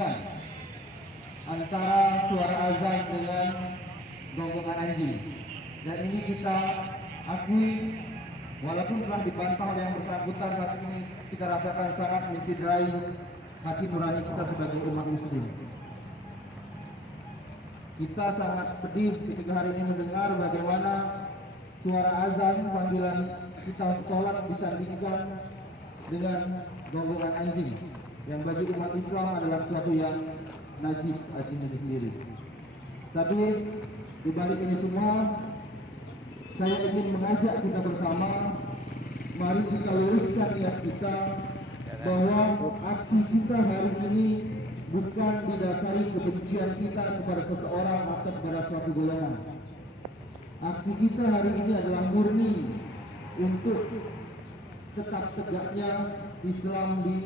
perbandingan antara suara azan dengan gonggongan anjing. Dan ini kita akui, walaupun telah dibantah oleh yang bersangkutan, tapi ini kita rasakan sangat menciderai hati nurani kita sebagai umat muslim. Kita sangat pedih ketika hari ini mendengar bagaimana suara azan panggilan kita sholat disandingkan dengan gonggongan anjing, yang bagi umat Islam adalah sesuatu yang najis anjing itu sendiri. Tapi di balik ini semua, saya ingin mengajak kita bersama, mari kita luruskan niat kita bahwa aksi kita hari ini bukan didasari kebencian kita kepada seseorang atau kepada suatu golongan. Aksi kita hari ini adalah murni untuk tetap tegaknya Islam di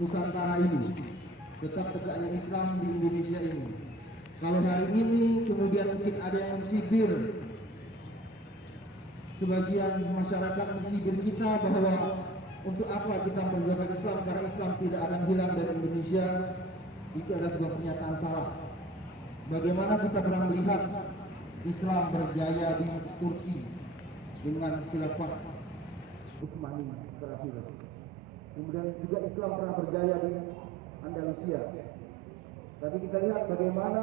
Nusantara ini, tetap tegaknya Islam di Indonesia ini. Kalau hari ini kemudian mungkin ada yang mencibir, sebagian masyarakat mencibir kita bahwa untuk apa kita memperjuangkan Islam karena Islam tidak akan hilang dari Indonesia, itu adalah sebuah pernyataan salah. Bagaimana kita pernah melihat Islam berjaya di Turki dengan khilafah Utsmani terakhir. Kemudian juga Islam pernah berjaya di Andalusia. Tapi kita lihat bagaimana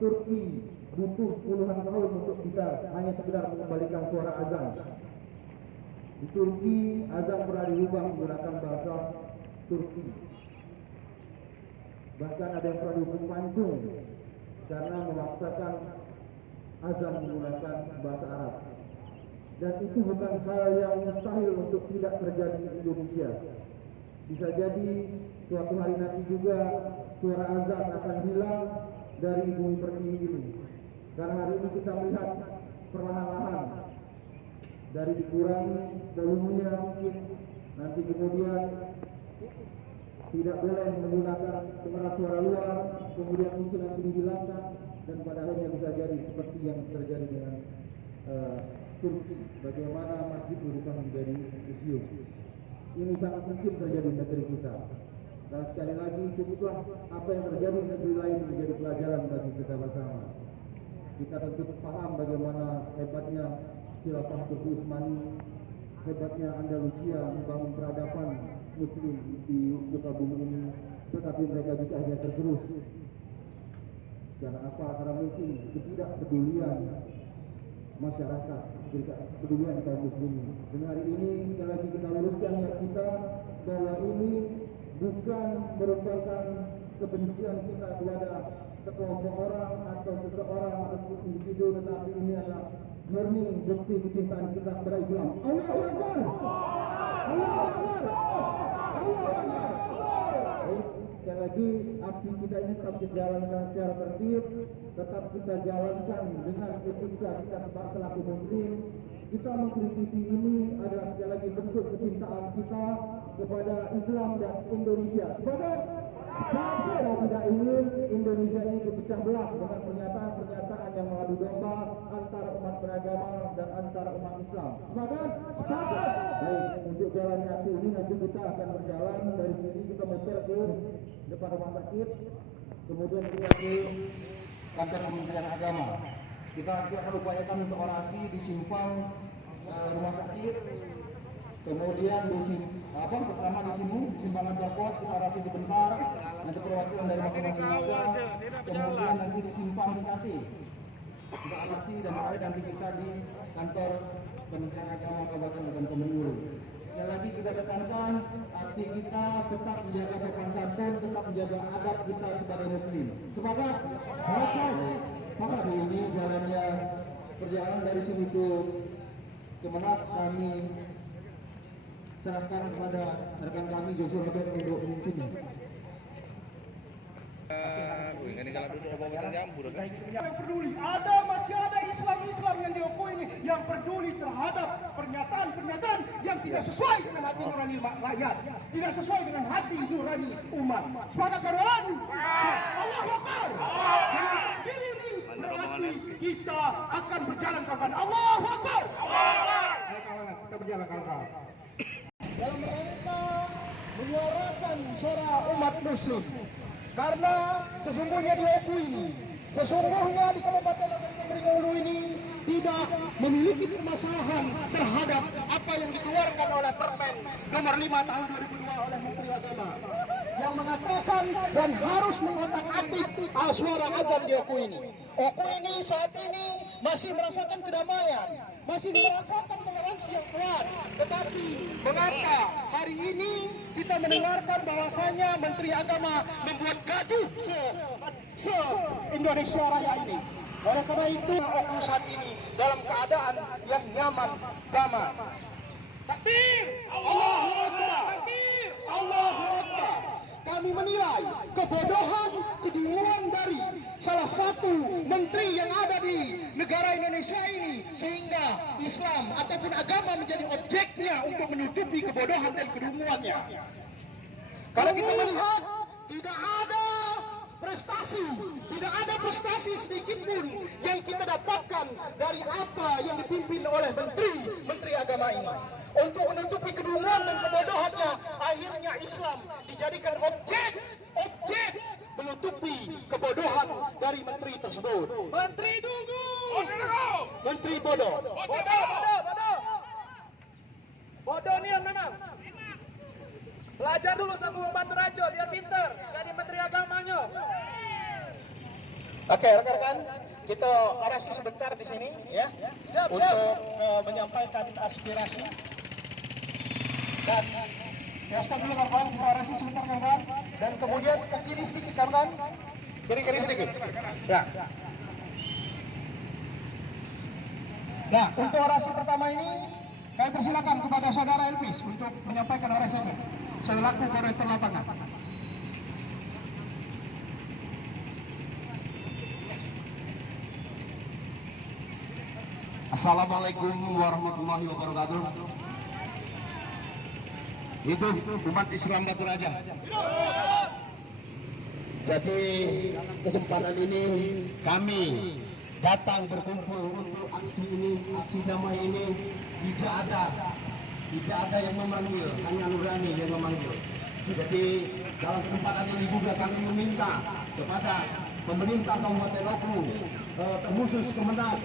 Turki butuh puluhan tahun untuk bisa hanya sekedar mengembalikan suara azan. Di Turki azan pernah diubah menggunakan bahasa Turki. Bahkan ada yang pernah dihukum pancung karena memaksakan azan menggunakan bahasa Arab. Dan itu bukan hal yang mustahil untuk tidak terjadi di Indonesia. Bisa jadi suatu hari nanti juga suara azan akan hilang dari bumi pertiwi ini. Karena hari ini kita melihat perlahan-lahan dari dikurangi volumenya mungkin, nanti kemudian tidak boleh menggunakan pengeras suara luar, kemudian mungkin nanti dihilangkan, dan pada akhirnya bisa jadi seperti yang terjadi dengan Turki, bagaimana masjid berubah menjadi museum. Ini sangat mungkin terjadi di negeri kita. Dan sekali lagi, cukuplah apa yang terjadi di negeri lain menjadi pelajaran bagi kita bersama. Kita tentu paham bagaimana hebatnya khilafah Turki Utsmani, hebatnya Andalusia membangun peradaban Muslim di muka bumi ini, tetapi mereka juga hanya tergerus. Karena apa? Karena mungkin ketidakpedulian masyarakat, ketidakpedulian kaum muslimin. Dan hari ini sekali lagi kita luruskan niat kita bahwa ini bukan merupakan kebencian kita kepada sekelompok orang atau seseorang atau individu, tetapi ini adalah murni bukti kecintaan kita kepada Islam. Allahu Akbar. Allahu Akbar. Allahu Akbar. Sekali lagi, aksi kita ini tetap kita jalankan secara tertib, tetap kita jalankan dengan etika kita selaku muslim. Kita mengkritisi ini adalah sekali lagi bentuk kecintaan kita kepada Islam dan Indonesia. Sebagai kita tidak ingin Indonesia ini dipecah belah dengan pernyataan-pernyataan yang mengadu domba antara umat beragama dan antara umat Islam. Sepakat? Baik, untuk jalan aksi ini nanti kita akan berjalan dari sini, kita muter ke depan rumah sakit, kemudian kita ke kantor Kementerian Agama. Kita nanti akan upayakan untuk orasi di simpang rumah sakit, kemudian pertama di sini di simpang kantor pos kita orasi sebentar, nanti perwakilan dari masing-masing masa, kemudian nanti di simpang BKT kita orasi, dan terakhir nanti kita di kantor Kementerian Agama Kabupaten Agam Temenggung. Sekali lagi kita tekankan, aksi kita tetap menjaga sopan santun, tetap menjaga adab kita sebagai muslim. Sepakat? Maka ini jalannya perjalanan dari sini ke Kemenak kami serahkan kepada rekan kami Joshua Hebet untuk memimpin. Ini kalau duduk bawa campur kan? Yang peduli, masih ada Islam yang diokoi ini yang peduli terhadap pernyataan-pernyataan yang tidak sesuai dengan hati nurani rakyat, tidak sesuai dengan hati nurani umat. Sepakat kawan? Allahu Akbar. Ini berarti kita akan berjalan kawan. Allahu Akbar. Ayo kawan, kita berjalan kawan. Dalam rangka menyuarakan suara umat muslim, Karena sesungguhnya di Oku ini, sesungguhnya di Kabupaten Probolinggo Hulu ini tidak memiliki permasalahan terhadap apa yang dikeluarkan oleh Permen nomor 5 tahun 2002 oleh Menteri Agama yang mengatakan dan harus mengotak-atik suara azan di Oku ini. Oku ini saat ini masih merasakan kedamaian, masih merasakan toleransi yang kuat. Tetapi mengapa hari ini kita mendengarkan bahwasanya Menteri Agama membuat gaduh se-Indonesia Raya ini? Oleh karena itu, Oku saat ini dalam keadaan yang nyaman, damai. Takbir! Allahu Akbar! Takbir! Allahu Akbar! Kami menilai kebodohan, kedunguan dari salah satu menteri yang ada di negara Indonesia ini sehingga Islam ataupun agama menjadi objeknya untuk menutupi kebodohan dan kedunguannya. Kalau kita melihat tidak ada prestasi sedikit pun yang kita dapatkan dari apa yang dipimpin oleh menteri agama ini. Untuk menutupi kedunguan dan kebodohannya, akhirnya Islam dijadikan objek menutupi kebodohan dari menteri tersebut. Menteri dungu, menteri bodoh, bodoh nian memang. Belajar dulu sama Bang Baturajo biar pinter jadi menteri agamanya. Oke, rekan-rekan, kita orasi sebentar di sini ya, untuk menyampaikan aspirasi. Dan ya stop dulu kawan, kita orasi sebentar kawan. Dan kemudian ke kiri sedikit kawan, kiri sedikit. Ya. Nah, untuk orasi pertama ini, kami persilakan kepada saudara Elvis untuk menyampaikan orasinya selaku koordinator lapangan. Assalamualaikum warahmatullahi wabarakatuh. Hidup umat Islam Baturaja. Jadi kesempatan ini kami datang berkumpul untuk aksi ini, aksi damai ini tidak ada yang memanggil, hanya nurani yang memanggil. Jadi dalam kesempatan ini juga kami meminta kepada pemerintah Kabupaten Oku, terkhusus Kemenag,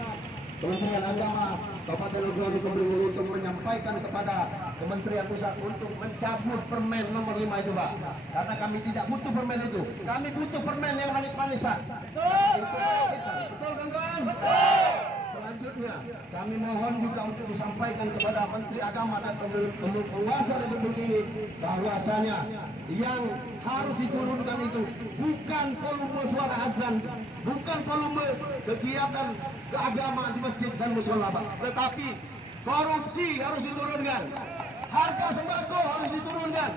Kementerian Agama Kabupaten Oku untuk menyampaikan kepada Kementerian Pusat untuk mencabut permen nomor 5 itu, Pak. Karena kami tidak butuh permen itu. Kami butuh permen yang manis-manisan. Betul kan, kawan? Selanjutnya, kami mohon juga untuk disampaikan kepada Menteri Agama dan penguasa Republik ini bahwasanya yang harus diturunkan itu bukan volume suara azan, bukan volume kegiatan keagamaan di masjid dan mushola, tetapi korupsi harus diturunkan, harga sembako harus diturunkan,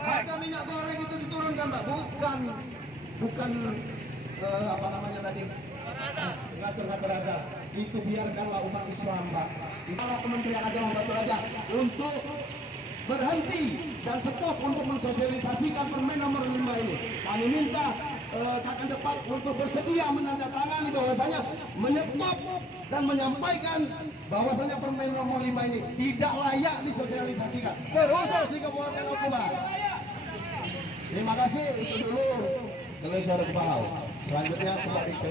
harga minyak goreng itu diturunkan, Pak. Bukan apa namanya tadi, ngatur-ngatur aja. Itu biarkanlah umat Islam, Pak. Kalau Kementerian Agama Baturaja untuk berhenti dan stop untuk mensosialisasikan permen nomor 5 ini. Kami minta Kakak Depan untuk bersedia menandatangani bahwasanya menyetop dan menyampaikan bahwasanya permen nomor 5 ini tidak layak disosialisasikan. Terus di Kabupaten Oku, Pak. Terima kasih, itu dulu dari suara Kepahau. Selanjutnya kembali ke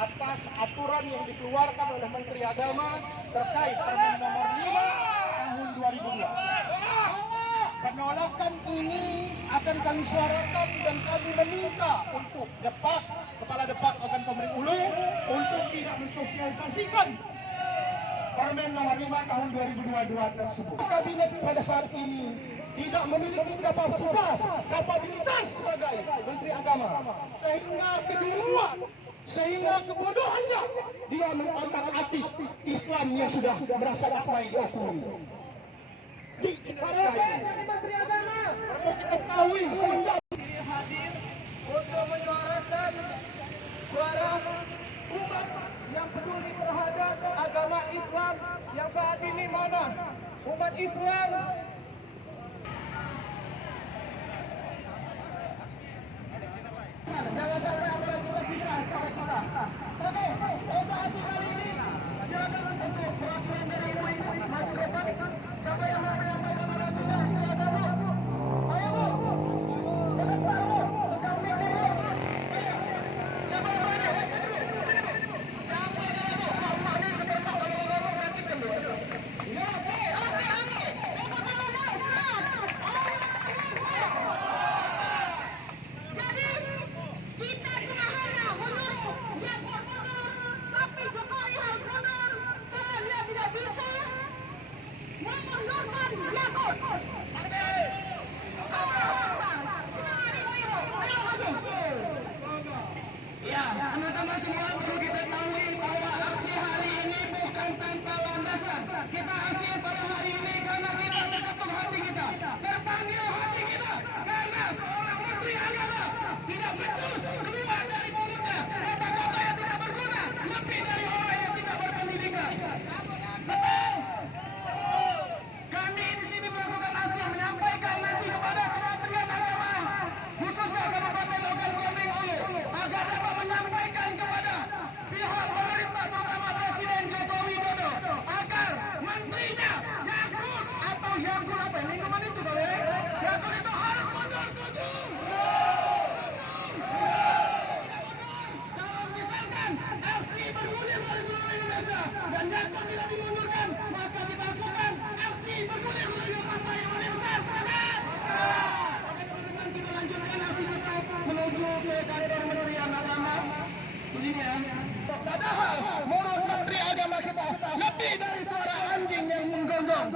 atas aturan yang dikeluarkan oleh Menteri Agama terkait Permen nomor 5 tahun 2002. Penolakan ini akan kami suarakan dan kami meminta untuk Kepala Depak Ogan Komering Ulu untuk tidak mensosialisasikan Permen nomor 5 tahun 2022 tersebut. Kabinet pada saat ini tidak memiliki kapabilitas sebagai Menteri Agama, sehingga kedunguan, sehingga kebodohannya dia mengotak-atik Islam yang sudah merasa damai di Oku. Dari Menteri Agama mengetahui semenjak hadir untuk menyuarakan suara umat yang peduli terhadap agama Islam yang saat ini mana umat Islam jangan sampai aparat kita susah kepada kita. Oke, untuk hasil kali ini silakan untuk perwakilan dari ibu maju ke depan. Siapa yang mau menyampaikan orasi? Yakult apa? Minuman itu boleh? Yakult itu harus mundur, setuju? Kalau misalkan aksi bergulir dari seluruh Indonesia dan Yakult tidak dimundurkan, maka kita lakukan aksi bergulir menuju masa yang lebih besar. Semangat! Oke teman-teman, kita lanjutkan aksi kita menuju ke kantor Kementerian Agama. Di sini ya. Padahal menurut Menteri Agama kita lebih dari suara anjing yang menggonggong.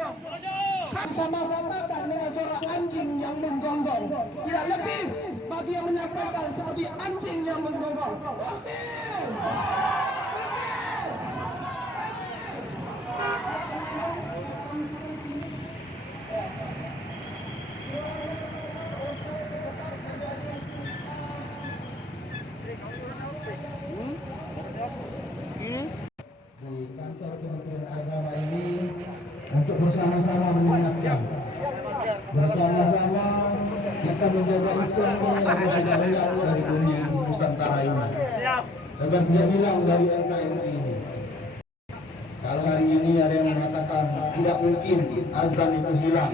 Sama-sama dengan suara anjing yang menggonggong. Tidak lebih bagi yang menyampaikan seperti anjing yang menggonggong. Di kantor Kementerian Agama ini untuk bersama-sama mengingatkan, bersama-sama kita menjaga Islam ini agar tidak hilang dari bumi Nusantara ini, agar tidak hilang dari NKRI ini. Kalau hari ini ada yang mengatakan tidak mungkin azan itu hilang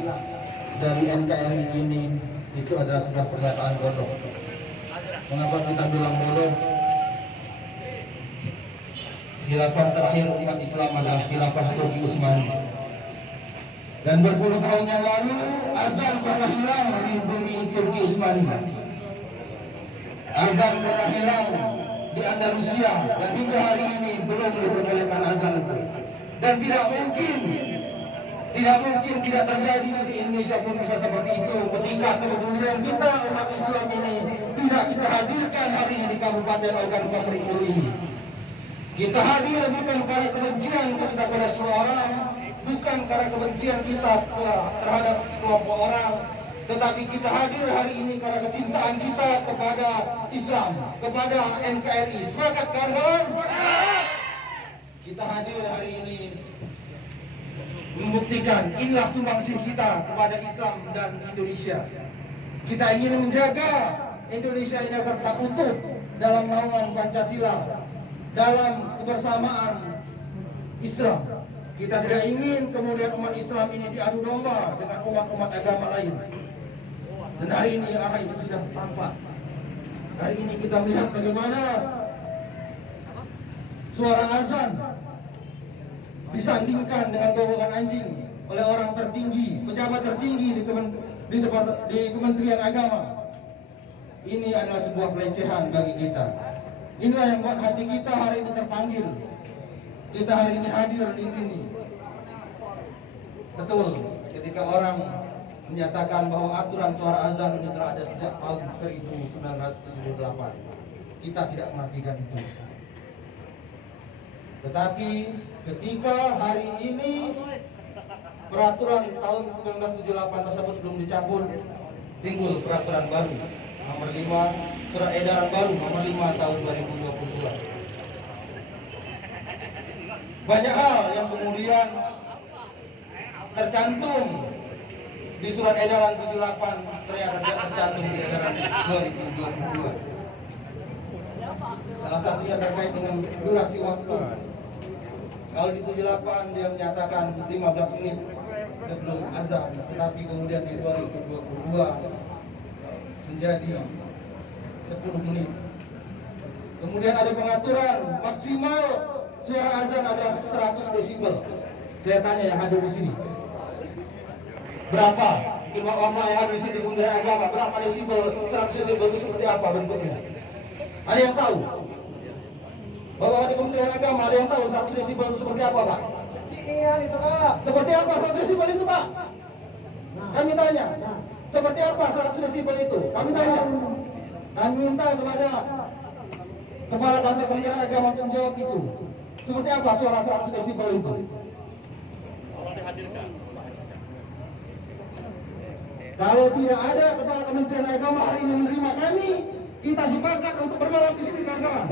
dari NKRI ini, itu adalah sebuah pernyataan bodoh. Mengapa kita bilang bodoh? Khilafah terakhir umat Islam adalah khilafah Turki Utsmani. Dan berpuluh tahun yang lalu azan pernah hilang di bumi Turki Utsmani. Azan pernah hilang di Andalusia dan hingga hari ini belum diperbolehkan azan itu. Dan tidak mungkin tidak terjadi di Indonesia pun bisa seperti itu ketika kepedulian kita umat Islam ini tidak kita hadirkan hari ini di Kabupaten Ogan Komering Ulu ini. Kita hadir bukan karena kebencian kita kepada seseorang, bukan karena kebencian kita terhadap sekelompok orang, tetapi kita hadir hari ini karena kecintaan kita kepada Islam, kepada NKRI. Semangat kawan-kawan! Kita hadir hari ini membuktikan inilah sumbangsih kita kepada Islam dan Indonesia. Kita ingin menjaga Indonesia ini agar tak utuh dalam naungan Pancasila, dalam kebersamaan Islam. Kita tidak ingin kemudian umat Islam ini diadu domba dengan umat-umat agama lain. Dan hari ini arah itu sudah tampak. Hari ini kita melihat bagaimana suara azan disandingkan dengan gonggongan anjing oleh orang tertinggi, pejabat tertinggi di Kementerian Agama. Ini adalah sebuah pelecehan bagi kita. Inilah yang buat hati kita hari ini terpanggil. Kita hari ini hadir di sini. Betul, ketika orang menyatakan bahwa aturan suara azan ini telah ada sejak tahun 1978. Kita tidak menafikan itu. Tetapi ketika hari ini peraturan tahun 1978 tersebut belum dicabut, timbul peraturan baru nomor 5, surat edaran baru nomor 5 tahun 2022. Banyak hal yang kemudian tercantum di surat edaran 78 ternyata tidak tercantum di edaran 2022. Salah satunya terkait dengan durasi waktu. Kalau di 78 dia menyatakan 15 menit sebelum azan, tetapi kemudian di 2022 menjadi 10 menit. Kemudian ada pengaturan maksimal suara azan ada 100 desibel. Saya tanya yang hadir di sini, berapa? Imam-imam yang hadir di sini di Kementerian Agama, berapa desibel? 100 desibel itu seperti apa bentuknya? Ada yang tahu? Bapak di Kementerian Agama ada yang tahu 100 desibel itu seperti apa, Pak? Iya itu Pak. Seperti apa 100 desibel itu, Pak? Kami tanya. Seperti apa 100 desibel itu? Kami tanya. Kami minta kepada Kepala Kantor Kementerian Agama untuk menjawab itu. Seperti apa suara 100 desibel itu? Kalau tidak ada Kepala Kementerian Agama hari ini menerima kami, kita sepakat untuk bermalam di sini, kawan-kawan.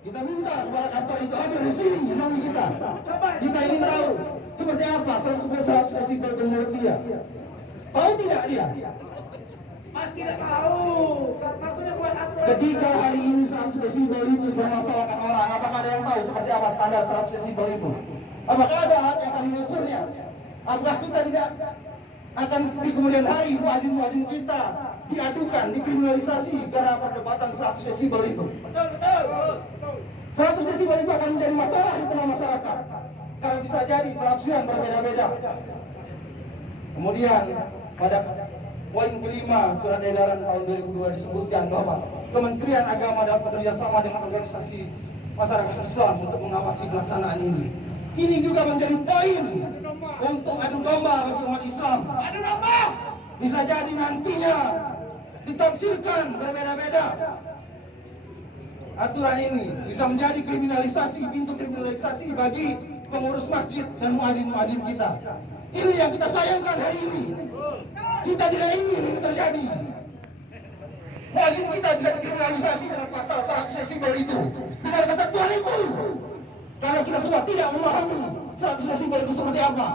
Kita minta Kepala Kantor itu hadir di sini, menemui kita. Kita ingin tahu seperti apa 100 desibel menurut dia. Tahu tidak dia? Pasti tidak tahu. Makanya buat aturan. Ketika hari ini 100 desibel itu dipermasalahkan orang, apakah ada yang tahu seperti apa standar 100 desibel itu? Apakah ada alat yang akan mengukurnya? Apakah kita tidak akan di kemudian hari muazin-muazin kita diadukan, dikriminalisasi karena perdebatan 100 desibel itu? 100 desibel itu akan menjadi masalah di tengah masyarakat karena bisa jadi penafsiran berbeda-beda. Kemudian pada poin kelima surat edaran tahun 2002 disebutkan bahwa Kementerian Agama dapat bekerja sama dengan organisasi masyarakat Islam untuk mengawasi pelaksanaan ini. Ini juga menjadi poin untuk adu domba bagi umat Islam. Adu domba bisa jadi nantinya ditafsirkan berbeda-beda. Aturan ini bisa menjadi kriminalisasi, pintu kriminalisasi bagi pengurus masjid dan muazin-muazin kita. Ini yang kita sayangkan hari ini. Kita tidak ingin ini terjadi. Muazin kita bisa dikriminalisasi dengan pasal 100 desibel itu, dengan ketentuan itu. Karena kita semua tidak memahami 100 desibel itu seperti apa.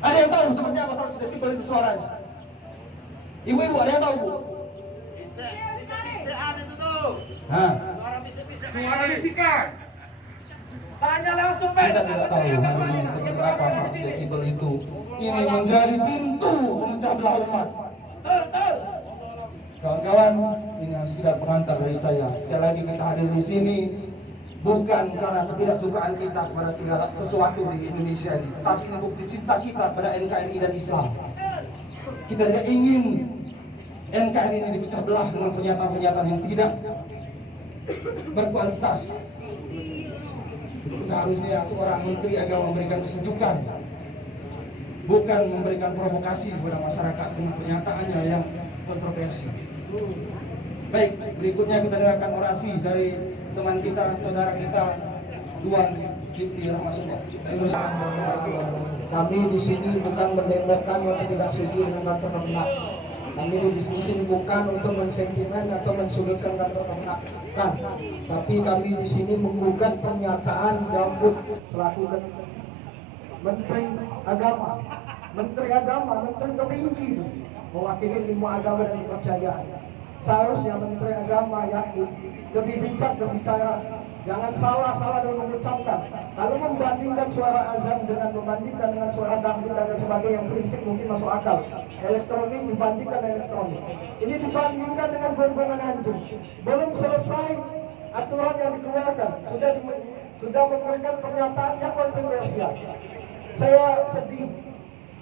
Ada yang tahu seperti apa 100 desibel itu suaranya? Ibu-ibu ada yang tahu, Bu? Bisa-bisaan itu tuh. Hah? Suara bisikan. Tanya langsung, Pak. Kita tidak tahu hari ini seperti apa 100 desibel itu. Ini menjadi pintu pemecah belah umat. Kawan-kawan, ini hanya sekedar pengantar dari saya. Sekali lagi kita hadir di sini bukan karena ketidaksukaan kita kepada segala sesuatu di Indonesia ini, tetapi ini bukti cinta kita pada NKRI dan Islam. Kita tidak ingin NKRI ini dipecah belah dengan pernyataan-pernyataan yang tidak berkualitas. Seharusnya seorang menteri agama memberikan kesejukan, bukan memberikan provokasi kepada masyarakat dengan pernyataannya yang kontroversi. Baik, berikutnya kita dengarkan orasi dari teman kita, saudara kita, Tuan Zikri Rahmatullah. Kami di sini bukan mendemokrasi atau tidak setuju dengan kantor Kemenak. Kami di sini bukan untuk mensentimen atau mensudutkan kantor Kemenak, tapi kami di sini menggugat pernyataan Jambut selaku Menteri Agama, Menteri tertinggi mewakili lima agama dan kepercayaan. Seharusnya Menteri Agama yakin lebih bijak berbicara, jangan salah dalam mengucapkan. Kalau membandingkan suara azan dengan membandingkan dengan suara dangdut dan sebagainya yang berisik mungkin masuk akal. Elektronik dibandingkan elektronik. Ini dibandingkan dengan gongongan anjing. Belum selesai aturan yang dikeluarkan, sudah memberikan pernyataan yang kontroversial. Saya sedih.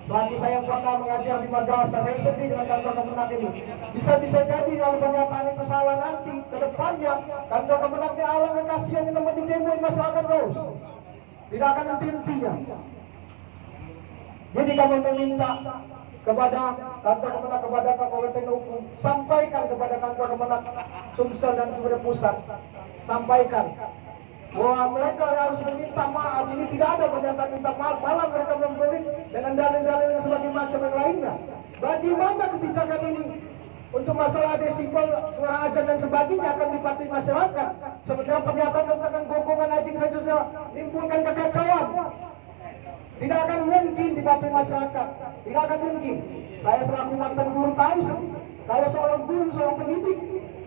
Selaku saya pernah mengajar di madrasah, saya sedih dengan kantor Kemenak ini. Bisa jadi kalau pernyataan itu salah nanti, ke depannya kantor Kemenaknya alang kasihan yang nemeni demoin masyarakat terus. Tidak akan henti-hentinya. Jadi kami meminta kepada kantor Kemenak, kepada Kabupaten Hukum, sampaikan kepada kantor Kemenak Sumsel dan Sumber Pusat, sampaikan bahwa mereka harus meminta maaf. Ini tidak ada pernyataan minta maaf, malah mereka membeli dengan dalil-dalil yang semakin macam yang lainnya. Bagaimana kebijakan ini untuk masalah desibel, suara azan dan sebagainya akan dipatuhi masyarakat, sementara pernyataan tentang gogongan anjing saja sudah menimbulkan kekacauan. Tidak akan mungkin dipatuhi masyarakat, tidak akan mungkin. Saya selaku mantan guru tahu, kalau seorang guru, seorang pendidik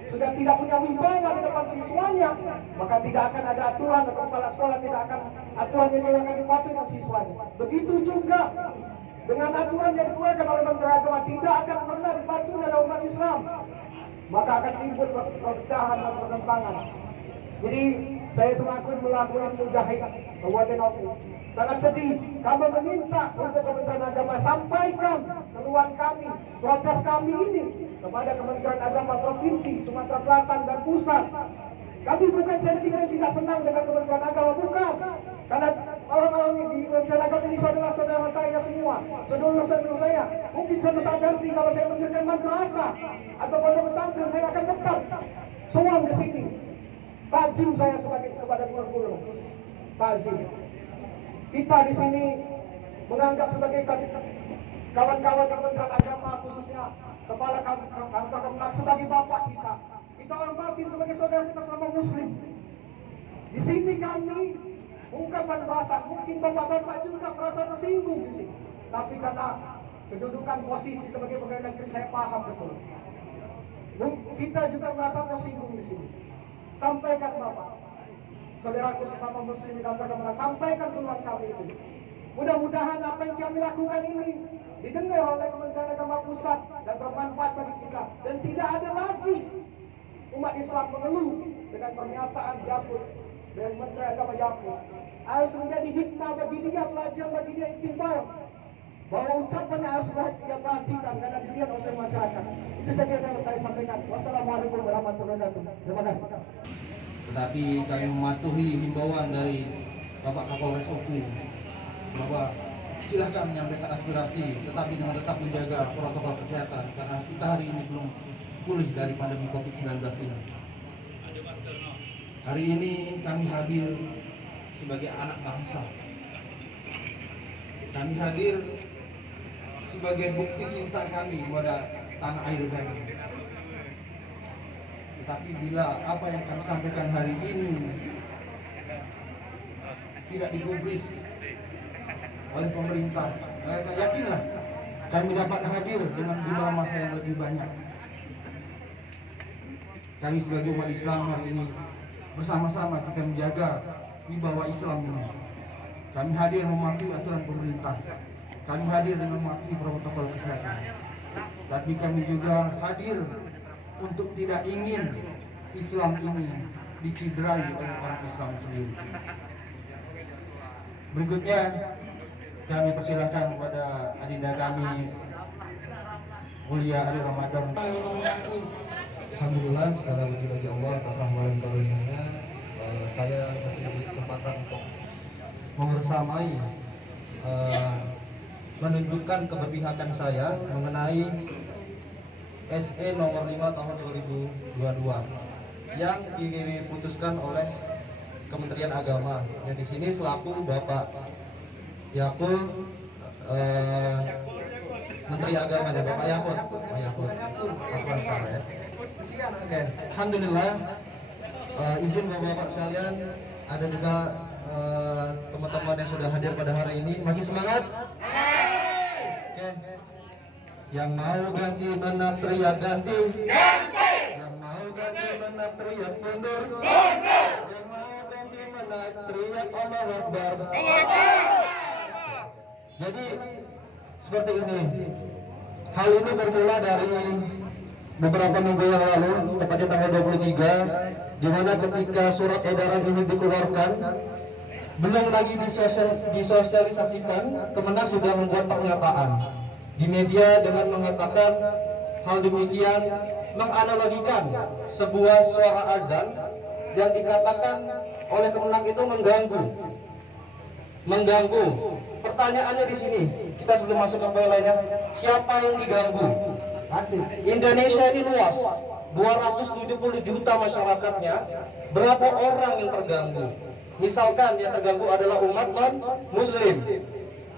sudah tidak punya wibawa di depan siswanya, maka tidak akan ada aturan, atau kepala sekolah tidak akan aturan yang akan dipatuhi oleh siswanya. Begitu juga dengan aturan yang dikeluarkan oleh Menteri Agama tidak akan pernah dipatuhi oleh umat Islam, maka akan timbul perpecahan dan pertentangan. Jadi saya semakin melakukan mujahid Kabupaten Oku. Sangat sedih. Kami meminta untuk Kementerian Agama sampaikan keluhan kami, protes kami ini kepada Kementerian Agama Provinsi Sumatera Selatan dan Pusat. Kami bukan sentimen tidak senang dengan Kementerian Agama, bukan. Karena orang-orang di Kementerian Agama ini saudara-saudara saya semua, saudara-saudara saya. Mungkin suatu saat nanti kalau saya mendirikan madrasah atau pondok pesantren, saya akan tetap sowan ke sini. Takzim saya sebagai kepada guru-guru. Takzim. Kita di sini menganggap sebagai kawan-kawan Kementerian Agama, khususnya kepala kantor Kemenak sebagai bapak kita. Kita hormatin sebagai saudara kita sama Muslim. Di sini kami ungkapan bahasa, mungkin bapak-bapak juga merasa tersinggung di sini. Tapi karena kedudukan posisi sebagai pegawai negeri saya paham betul. Kita juga merasa tersinggung di sini. Sampaikan Bapak. saudaraku sesama muslim dan berkenan, sampaikan keluhan kami itu. Mudah-mudahan apa yang kami lakukan ini didengar oleh Kementerian Agama Pusat dan bermanfaat bagi kita, dan tidak ada lagi umat Islam mengeluh dengan pernyataan Yakut dari Menteri Agama Yakut. Harus menjadi hikmah bagi dia, pelajaran bagi dia, iktibar bahwa ucapannya harus dia perhatikan karena dilihat oleh masyarakat. Itu saja yang saya sampaikan. Wassalamualaikum warahmatullahi wabarakatuh. Terima kasih. Tetapi kami mematuhi himbauan dari Bapak Kapolres Oku bahwa silahkan menyampaikan aspirasi, tetapi dengan tetap menjaga protokol kesehatan karena kita hari ini belum pulih dari pandemi COVID-19 ini. Hari ini kami hadir sebagai anak bangsa. Kami hadir sebagai bukti cinta kami kepada tanah air kami. Tetapi bila apa yang kami sampaikan hari ini tidak digubris oleh pemerintah, yakinlah kami dapat hadir dengan jumlah massa yang lebih banyak. Kami sebagai umat Islam hari ini bersama-sama kita menjaga wibawa Islam ini. Kami hadir mematuhi aturan pemerintah. Kami hadir dengan mematuhi protokol kesehatan. Tapi kami juga hadir untuk tidak ingin Islam ini dicidrai oleh orang Islam sendiri. Berikutnya kami persilahkan kepada adinda kami Mulia Ari Ramadan. Alhamdulillah, segala puji bagi Allah atas rahmat dan karunia-Nya. Saya masih diberi kesempatan untuk membersamai menunjukkan keberpihakan saya mengenai SE nomor 5 tahun 2022 yang diputuskan oleh Kementerian Agama. Yang di sini selaku Bapak Yakut, Menteri Agama ya, Bapak Yakut. Aku salah ya. Oke, alhamdulillah. Izin bapak-bapak sekalian, ada juga teman-teman yang sudah hadir pada hari ini. Masih semangat? Oke. Yang mau ganti menang teriak ganti. Yang mau ganti menang teriak mundur. Yang mau ganti menang teriak Allahu Akbar. Jadi seperti ini. Hal ini bermula dari beberapa minggu yang lalu, tepatnya tanggal 23, di mana ketika surat edaran ini dikeluarkan, belum lagi disosialisasikan, Kemenak sudah membuat pernyataan di media dengan mengatakan hal demikian, menganalogikan sebuah suara azan yang dikatakan oleh Kemenak itu mengganggu. Pertanyaannya di sini, kita sebelum masuk ke poin lainnya, siapa yang diganggu? Indonesia ini luas, 270 juta masyarakatnya, berapa orang yang terganggu? Misalkan yang terganggu adalah umat non-muslim,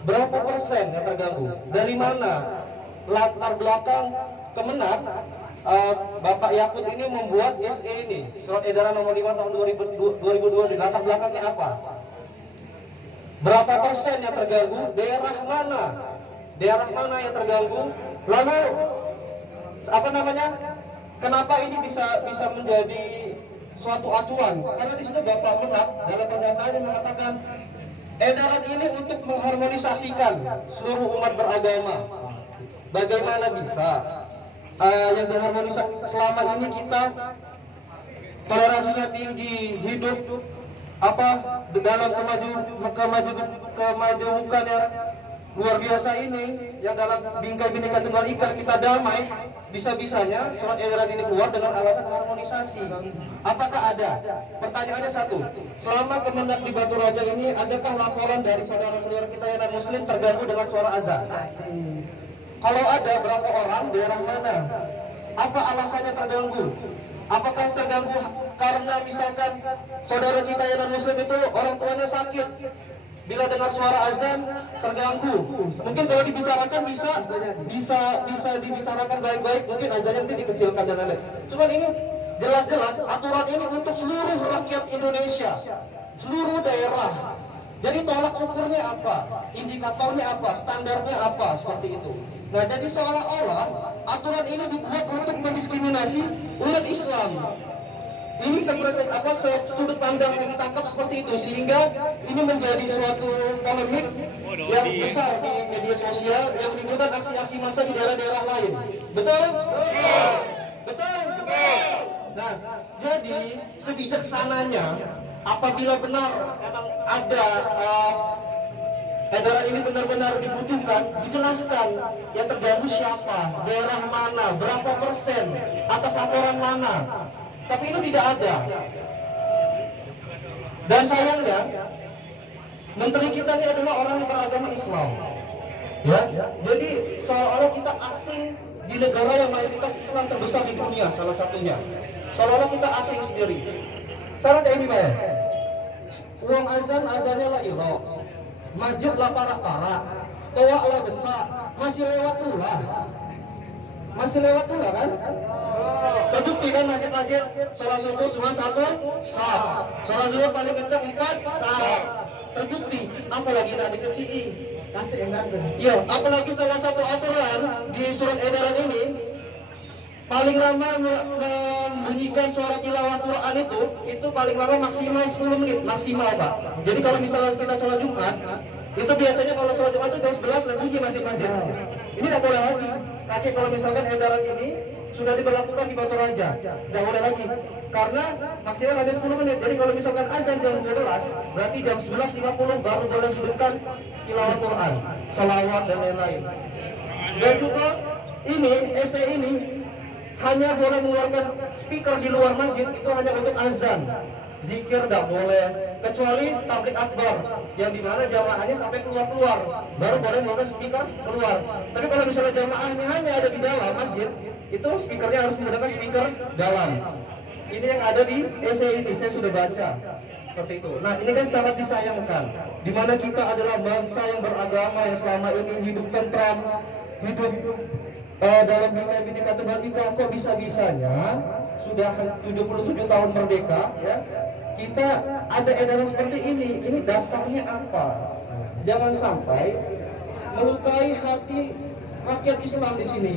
berapa persen yang terganggu? Dari mana latar belakang Kemenak Bapak Yakut ini membuat SE ini, surat edaran nomor 5 tahun 2002, latar belakangnya apa? Berapa persen yang terganggu? Daerah mana yang terganggu? Lalu kenapa ini bisa menjadi suatu acuan? Karena di situ Bapak Menak dalam pernyataannya mengatakan edaran ini untuk mengharmonisasikan seluruh umat beragama. Bagaimana bisa yang diharmonisasi? Selama ini kita toleransinya tinggi, hidup dalam kemajuan yang luar biasa ini, yang dalam bingkai Bhinneka Tunggal Ika kita damai, bisa-bisanya surat edaran ini keluar dengan alasan harmonisasi. Apakah ada? Pertanyaannya satu, selama Kemenak di Batu Raja ini, adakah laporan dari saudara-saudara kita yang non-muslim terganggu dengan suara azan? Kalau ada, berapa orang, daerah mana? Apa alasannya terganggu? Apakah terganggu karena misalkan saudara kita yang non-muslim itu orang tuanya sakit, bila dengar suara azan terganggu? Mungkin kalau dibicarakan bisa dibicarakan baik-baik, mungkin azannya nanti dikecilkan dan lain-lain. Cuman ini jelas-jelas aturan ini untuk seluruh rakyat Indonesia, seluruh daerah. Jadi tolak ukurnya apa? Indikatornya apa? Standarnya apa? Seperti itu. Nah, jadi seolah-olah aturan ini dibuat untuk mendiskriminasi umat Islam. Ini sudut pandang yang ditangkap seperti itu, sehingga ini menjadi suatu polemik yang besar di media sosial yang menimbulkan aksi-aksi massa di daerah-daerah lain. Betul? Betul? Nah, jadi sebijaksananya apabila benar memang ada edaran ini benar-benar dibutuhkan, dijelaskan yang terganggu siapa, daerah mana, berapa persen, atas laporan mana. Tapi ini tidak ada. Dan sayangnya, menteri kita ini adalah orang yang beragama Islam. Ya, jadi seolah-olah kita asing di negara yang mayoritas Islam terbesar di dunia, salah satunya. Seolah-olah kita asing sendiri. Syaratnya ini Pak. Uang azannya lah ilah, masjid lah para-para, toa lah besar, masih lewat tulah kan? Terbukti kan masjid-masjid sholat subuh cuma 1 sah, sholat zuhur paling kencang 4 sah. Terbukti, apalagi nak dikecili. Iya, apalagi salah satu aturan di surat edaran ini, paling lama membunyikan suara tilawah Quran itu paling lama maksimal 10 menit maksimal Pak. Jadi kalau misalnya kita sholat Jumat, itu biasanya kalau sholat Jumat itu jam 11 lah bunyi masjid-masjid. Ini tidak boleh lagi. Tapi kalau misalkan edaran ini sudah diberlakukan di Batu Raja, tidak boleh lagi. Karena maksimal hanya 10 menit. Jadi kalau misalkan azan jam 12, berarti jam 11.50 baru boleh hidupkan tilawah Quran, salawat dan lain-lain. Dan juga ini SE ini hanya boleh mengeluarkan speaker di luar masjid, itu hanya untuk azan. Zikir tidak boleh, kecuali tablik akbar yang dimana jamaahnya sampai keluar baru boleh menggunakan speaker keluar. Tapi kalau misalnya jamaahnya hanya ada di dalam masjid, itu speakernya harus menggunakan speaker dalam. Ini yang ada di SE ini, saya sudah baca seperti itu. Nah, ini kan sangat disayangkan, dimana kita adalah bangsa yang beragama yang selama ini hidup tentram, hidup dalam Bhinneka Tunggal Ika. Kok bisa-bisanya sudah 77 tahun merdeka ya, kita ada edaran seperti ini. Ini dasarnya apa? Jangan sampai melukai hati rakyat Islam di sini.